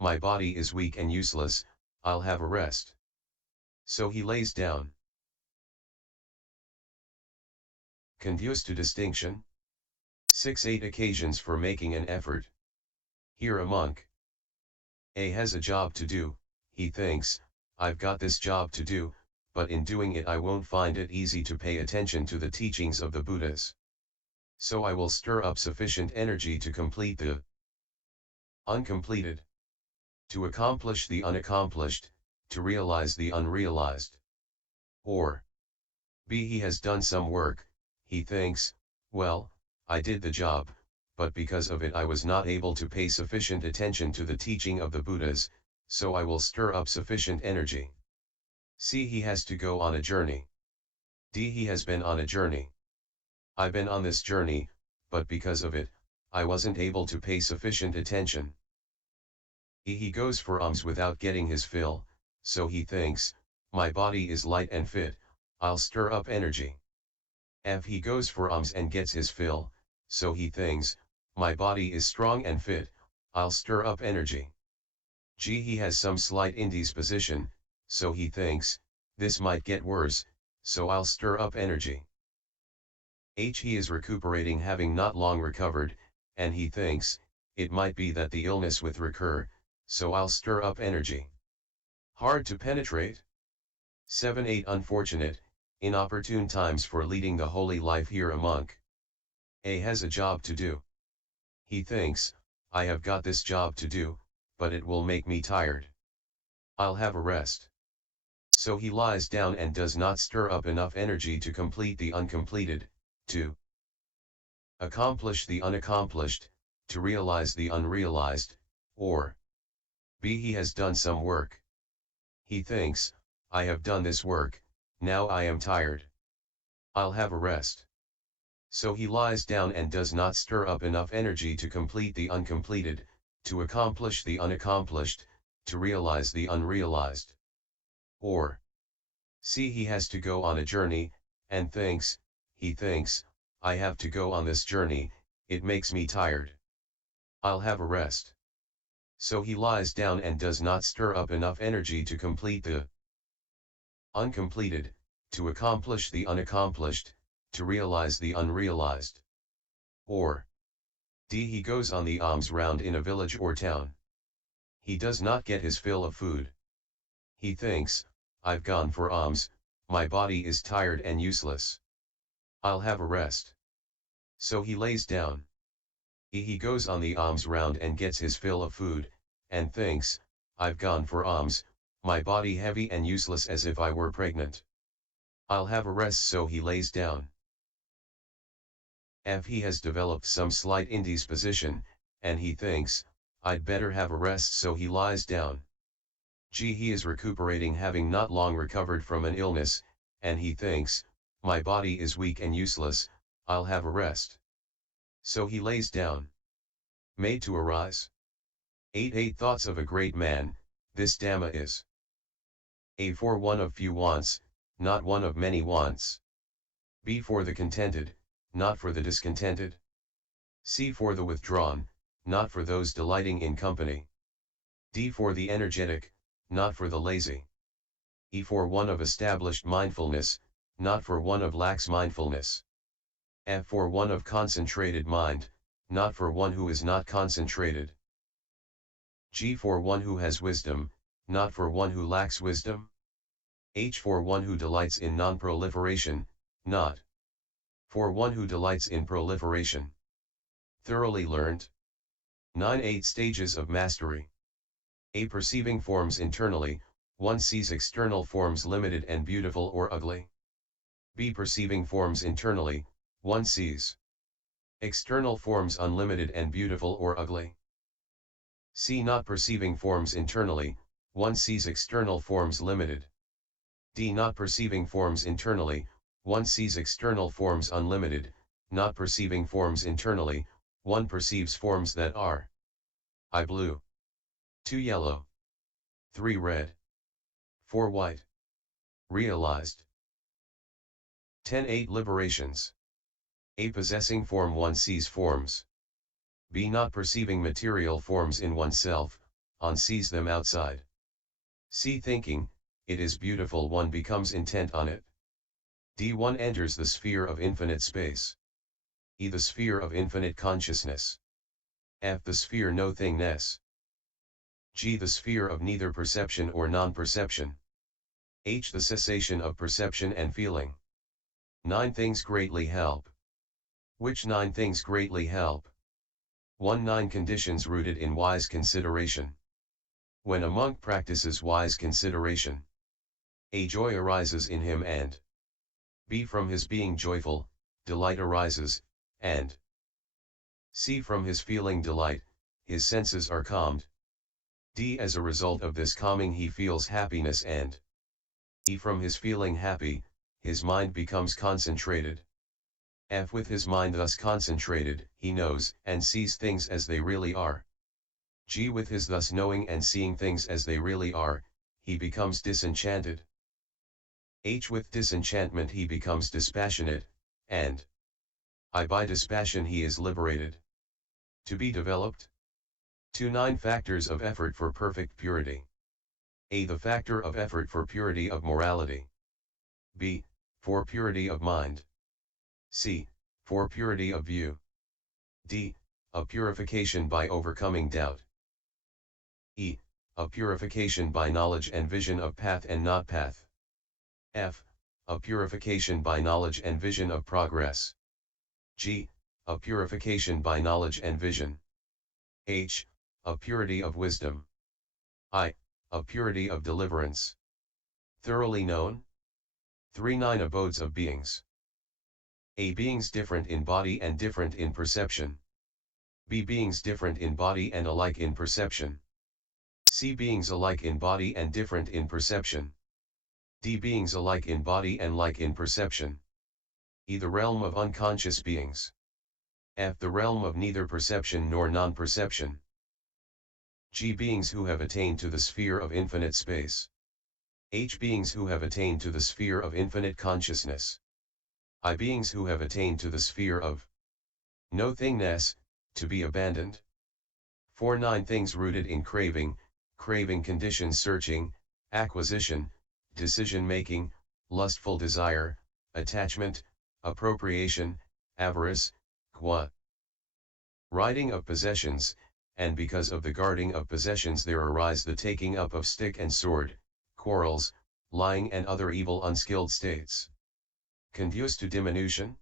my body is weak and useless, I'll have a rest. So he lays down. Conduce to distinction. 6-8 occasions for making an effort. Here a monk. A has a job to do, he thinks, I've got this job to do, but in doing it I won't find it easy to pay attention to the teachings of the Buddhas. So I will stir up sufficient energy to complete the uncompleted, to accomplish the unaccomplished, to realize the unrealized. Or B. He has done some work, he thinks, well, I did the job, but because of it I was not able to pay sufficient attention to the teaching of the Buddhas, so I will stir up sufficient energy. C. He has to go on a journey. D. He has been on a journey. I've been on this journey, but because of it, I wasn't able to pay sufficient attention. E. He goes for alms without getting his fill, so he thinks, my body is light and fit, I'll stir up energy. F. He goes for alms and gets his fill, so he thinks, my body is strong and fit, I'll stir up energy. G. He has some slight indisposition, so he thinks, this might get worse, so I'll stir up energy. H. He is recuperating having not long recovered, and he thinks, it might be that the illness will recur, so I'll stir up energy. Hard to penetrate? 7-8 Unfortunate, inopportune times for leading the holy life. Here a monk. A has a job to do. He thinks, I have got this job to do, but it will make me tired. I'll have a rest. So he lies down and does not stir up enough energy to complete the uncompleted, to accomplish the unaccomplished, to realize the unrealized, or B. He has done some work. He thinks, I have done this work, now I am tired. I'll have a rest. So he lies down and does not stir up enough energy to complete the uncompleted, to accomplish the unaccomplished, to realize the unrealized. Or C. He has to go on a journey, and he thinks, I have to go on this journey, it makes me tired. I'll have a rest. So he lies down and does not stir up enough energy to complete the uncompleted, to accomplish the unaccomplished, to realize the unrealized. Or D. He goes on the alms round in a village or town. He does not get his fill of food. He thinks, I've gone for alms, my body is tired and useless. I'll have a rest. So he lays down. E. He goes on the alms round and gets his fill of food, and thinks, I've gone for alms, my body heavy and useless as if I were pregnant. I'll have a rest, so he lays down. F. He has developed some slight indisposition, and he thinks, I'd better have a rest, so he lies down. G. He is recuperating having not long recovered from an illness, and he thinks, my body is weak and useless, I'll have a rest. So he lays down. Made to arise. 8 Thoughts of a great man. This Dhamma is A. For one of few wants, not one of many wants. B. For the contented, not for the discontented. C. For the withdrawn, not for those delighting in company. D. For the energetic, not for the lazy. E. For one of established mindfulness, not for one of lax mindfulness. F. For one of concentrated mind, not for one who is not concentrated. G. For one who has wisdom, not for one who lacks wisdom. H. For one who delights in non-proliferation, not for one who delights in proliferation. Thoroughly learned. 9 Stages of mastery. A. Perceiving forms internally, one sees external forms limited and beautiful or ugly. B. Perceiving forms internally, one sees external forms unlimited and beautiful or ugly. C. Not perceiving forms internally, one sees external forms limited. D. Not perceiving forms internally, one sees external forms unlimited, not perceiving forms internally, one perceives forms that are I. Blue, 2. Yellow, 3. Red, 4. White. Realized. 10 Liberations. A. Possessing form, one sees forms. B. Not perceiving material forms in oneself, on sees them outside. C thinking, it is beautiful, one becomes intent on it. D one enters the sphere of infinite space. E the sphere of infinite consciousness. F the sphere no thingness. G the sphere of neither perception or non-perception. H the cessation of perception and feeling. 9 things greatly help. Which 9 things greatly help? 1. 9 conditions rooted in wise consideration. When a monk practices wise consideration, A joy arises in him, and B from his being joyful, delight arises, and C from his feeling delight, his senses are calmed. D as a result of this calming he feels happiness, and E from his feeling happy, his mind becomes concentrated. F with his mind thus concentrated, he knows and sees things as they really are. G with his thus knowing and seeing things as they really are, he becomes disenchanted. H with disenchantment he becomes dispassionate, and I by dispassion he is liberated. To be developed. 2. 9 factors of effort for perfect purity. A the factor of effort for purity of morality. B for purity of mind. C for purity of view. D a purification by overcoming doubt. E a purification by knowledge and vision of path and not path. F a purification by knowledge and vision of progress. G a purification by knowledge and vision. H a purity of wisdom. I a purity of deliverance. Thoroughly known. 3. 9 abodes of beings. A beings different in body and different in perception. B beings different in body and alike in perception. C beings alike in body and different in perception. D beings alike in body and like in perception. E the realm of unconscious beings. F the realm of neither perception nor non-perception. G beings who have attained to the sphere of infinite space. H beings who have attained to the sphere of infinite consciousness. I beings who have attained to the sphere of no thingness, to be abandoned. 4. 9 things rooted in craving, craving conditions searching, acquisition, decision-making, lustful desire, attachment, appropriation, avarice, riding of possessions, and because of the guarding of possessions there arise the taking up of stick and sword, quarrels, lying and other evil unskilled states. Conduce to diminution.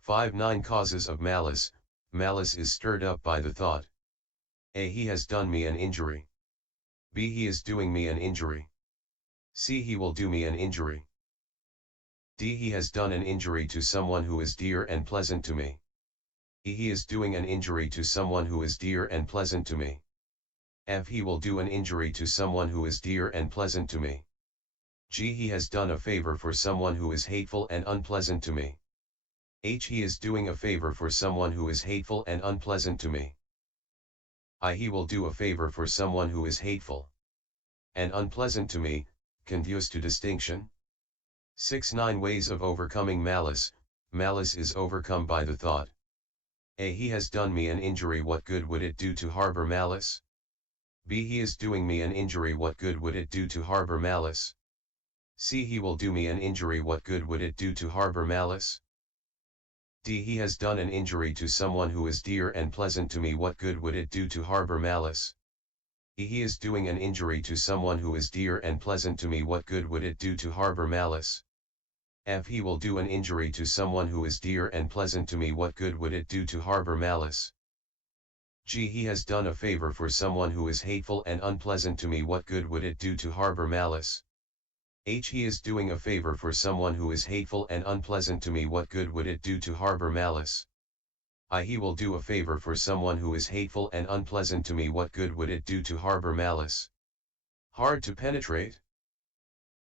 5. 9 causes of malice, malice is stirred up by the thought. A he has done me an injury. B he is doing me an injury. C he will do me an injury. D he has done an injury to someone who is dear and pleasant to me. E he is doing an injury to someone who is dear and pleasant to me. F he will do an injury to someone who is dear and pleasant to me. G he has done a favor for someone who is hateful and unpleasant to me. H he is doing a favor for someone who is hateful and unpleasant to me. I he will do a favor for someone who is hateful and unpleasant to me. Conduce to distinction. 6. 9 ways of overcoming malice, malice is overcome by the thought. A he has done me an injury, what good would it do to harbor malice? B he is doing me an injury, what good would it do to harbor malice? C he will do me an injury, what good would it do to harbor malice? D he has done an injury to someone who is dear and pleasant to me, what good would it do to harbor malice? E he is doing an injury to someone who is dear and pleasant to me, what good would it do to harbor malice? F he will do an injury to someone who is dear and pleasant to me, what good would it do to harbor malice? G he has done a favor for someone who is hateful and unpleasant to me, what good would it do to harbor malice? H he is doing a favor for someone who is hateful and unpleasant to me, what good would it do to harbor malice? I he will do a favor for someone who is hateful and unpleasant to me, what good would it do to harbor malice? Hard to penetrate.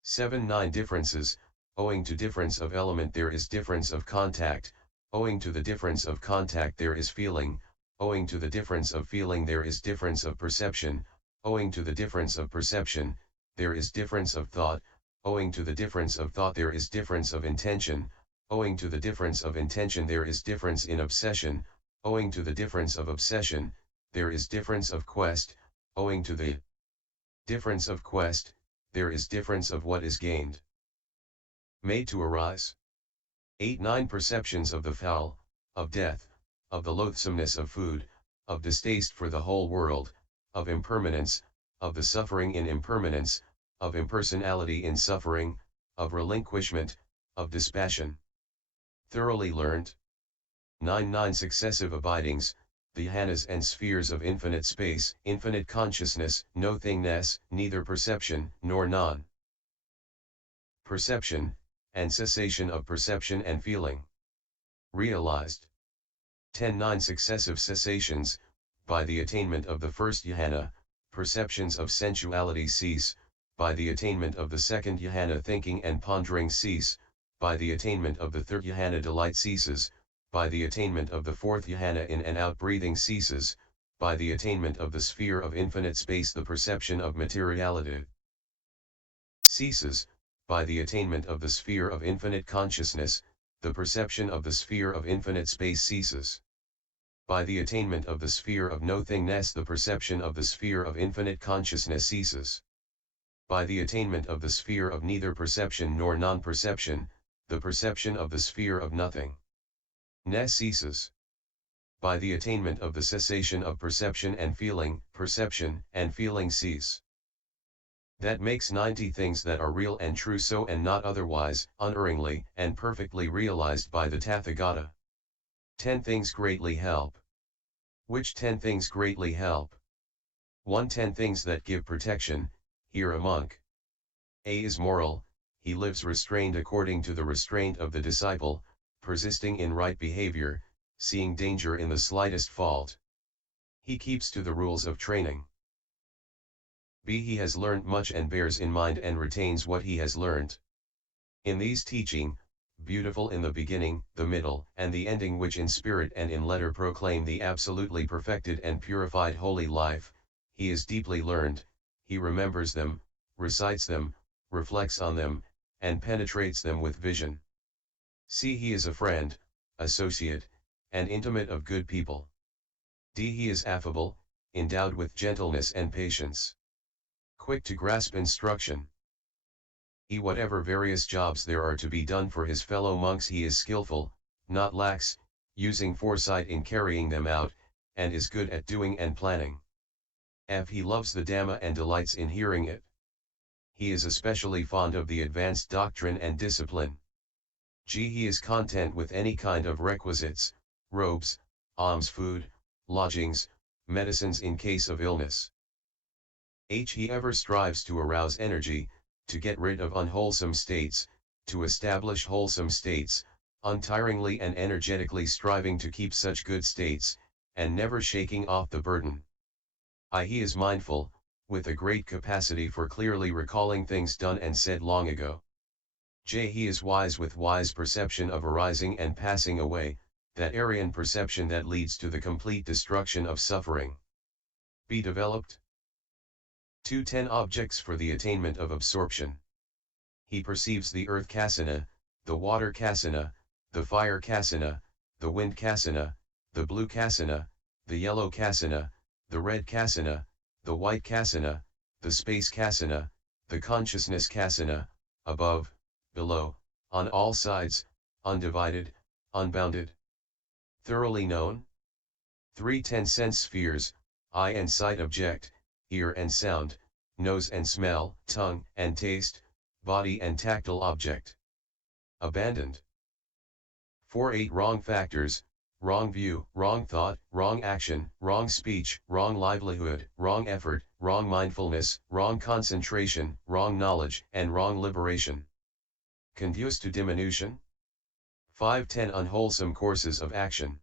7. 9 differences, owing to difference of element there is difference of contact, owing to the difference of contact there is feeling, owing to the difference of feeling there is difference of perception, owing to the difference of perception, there is difference of thought, owing to the difference of thought there is difference of intention, owing to the difference of intention there is difference in obsession, owing to the difference of obsession, there is difference of quest, owing to the difference of quest, there is difference of what is gained. Made to arise. 8-9 perceptions of the foul, of death, of the loathsomeness of food, of distaste for the whole world, of impermanence, of the suffering in impermanence, of impersonality in suffering, of relinquishment, of dispassion. Thoroughly learned. 9-9 successive abidings, the jhanas and spheres of infinite space, infinite consciousness, no thingness, neither perception, nor non-perception, and cessation of perception and feeling. Realized. 10-9 successive cessations, by the attainment of the first jhana, perceptions of sensuality cease, by the attainment of the second jhana thinking and pondering cease, by the attainment of the third jhana delight ceases, by the attainment of the fourth jhana in and out breathing ceases, by the attainment of the sphere of infinite space the perception of materiality ceases, by the attainment of the sphere of infinite consciousness, the perception of the sphere of infinite space ceases. By the attainment of the sphere of no thingness the perception of the sphere of infinite consciousness ceases. By the attainment of the sphere of neither perception nor non-perception, the perception of the sphere of nothingness ceases. By the attainment of the cessation of perception and feeling, perception and feeling cease. That makes 90 things that are real and true so and not otherwise, unerringly and perfectly realized by the Tathagata. 10 things greatly help. Which 10 things greatly help? 1. 10 things that give protection. Here a monk. A is moral, he lives restrained according to the restraint of the disciple, persisting in right behavior, seeing danger in the slightest fault. He keeps to the rules of training. B. He has learnt much and bears in mind and retains what he has learnt. In these teaching, beautiful in the beginning, the middle, and the ending which in spirit and in letter proclaim the absolutely perfected and purified holy life, he is deeply learned, he remembers them, recites them, reflects on them, and penetrates them with vision. C. He is a friend, associate, and intimate of good people. D. He is affable, endowed with gentleness and patience. Quick to grasp instruction. E. Whatever various jobs there are to be done for his fellow monks he is skillful, not lax, using foresight in carrying them out, and is good at doing and planning. F. He loves the Dhamma and delights in hearing it. He is especially fond of the advanced doctrine and discipline. G. He is content with any kind of requisites, robes, alms food, lodgings, medicines in case of illness. H. He ever strives to arouse energy, to get rid of unwholesome states, to establish wholesome states, untiringly and energetically striving to keep such good states, and never shaking off the burden. I. He is mindful, with a great capacity for clearly recalling things done and said long ago. J. He is wise with wise perception of arising and passing away, that Aryan perception that leads to the complete destruction of suffering. Be developed. 2. 10 objects for the attainment of absorption. He perceives the earth kasana, the water kasana, the fire kasana, the wind kasana, the blue kasana, the yellow kasana, the red kasana, the white kasana, the space kasana, the consciousness kasana, above, below, on all sides, undivided, unbounded. Thoroughly known. 3. 10 sense spheres, eye and sight object, ear and sound, nose and smell, tongue and taste, body and tactile object. Abandoned. 4. 8 wrong factors, wrong view, wrong thought, wrong action, wrong speech, wrong livelihood, wrong effort, wrong mindfulness, wrong concentration, wrong knowledge, and wrong liberation. Conduce to diminution. 5. 10 unwholesome courses of action.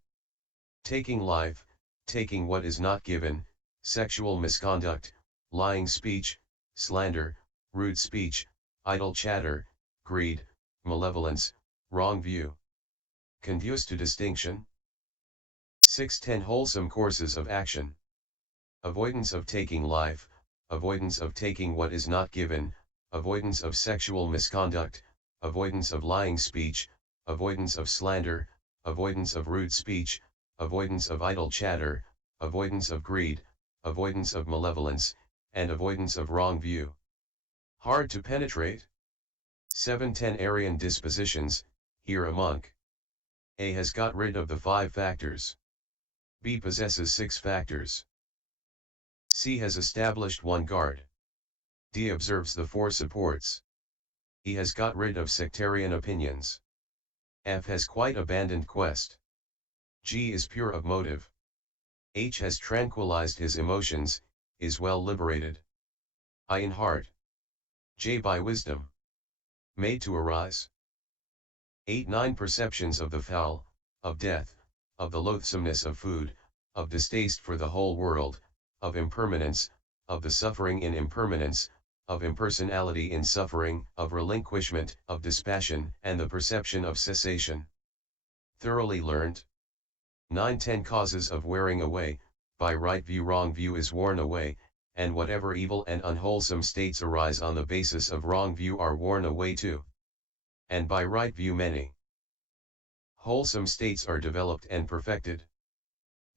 Taking life, taking what is not given, sexual misconduct, lying speech, slander, rude speech, idle chatter, greed, malevolence, wrong view. Conduce to distinction. 6. 10 wholesome courses of action. Avoidance of taking life, avoidance of taking what is not given, avoidance of sexual misconduct, avoidance of lying speech, avoidance of slander, avoidance of rude speech, avoidance of idle chatter, avoidance of greed, avoidance of malevolence, and avoidance of wrong view. Hard to penetrate? 7-10 Aryan dispositions, here a monk. A has got rid of the 5 factors. B possesses 6 factors. C has established 1 guard. D observes the 4 supports. E has got rid of sectarian opinions. F has quite abandoned quest. G is pure of motive. H has tranquilized his emotions, is well liberated. I in heart. J by wisdom. Made to arise. 8-9 Perceptions of the foul, of death, of the loathsomeness of food, of distaste for the whole world, of impermanence, of the suffering in impermanence, of impersonality in suffering, of relinquishment, of dispassion, and the perception of cessation. Thoroughly learned. 9-10 Causes of wearing away, by right view wrong view is worn away, and whatever evil and unwholesome states arise on the basis of wrong view are worn away too. And by right view many wholesome states are developed and perfected.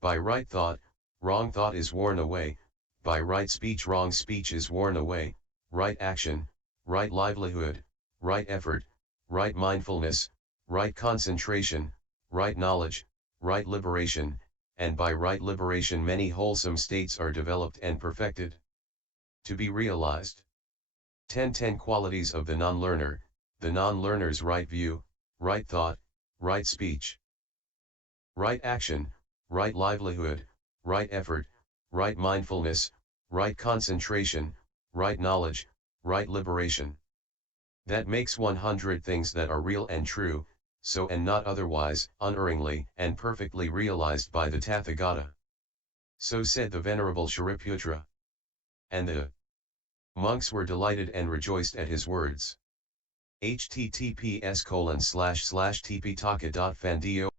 By right thought, wrong thought is worn away, by right speech wrong speech is worn away, right action, right livelihood, right effort, right mindfulness, right concentration, right knowledge, right liberation, and by right liberation many wholesome states are developed and perfected. To be realized. 10-10 Qualities of the non-learner, the non-learner's right view, right thought, right speech, right action, right livelihood, right effort, right mindfulness, right concentration, right knowledge, right liberation. That makes 100 things that are real and true, so and not otherwise, unerringly and perfectly realized by the Tathagata. So said the Venerable Shariputra. And the monks were delighted and rejoiced at his words. https://tptaka.fandio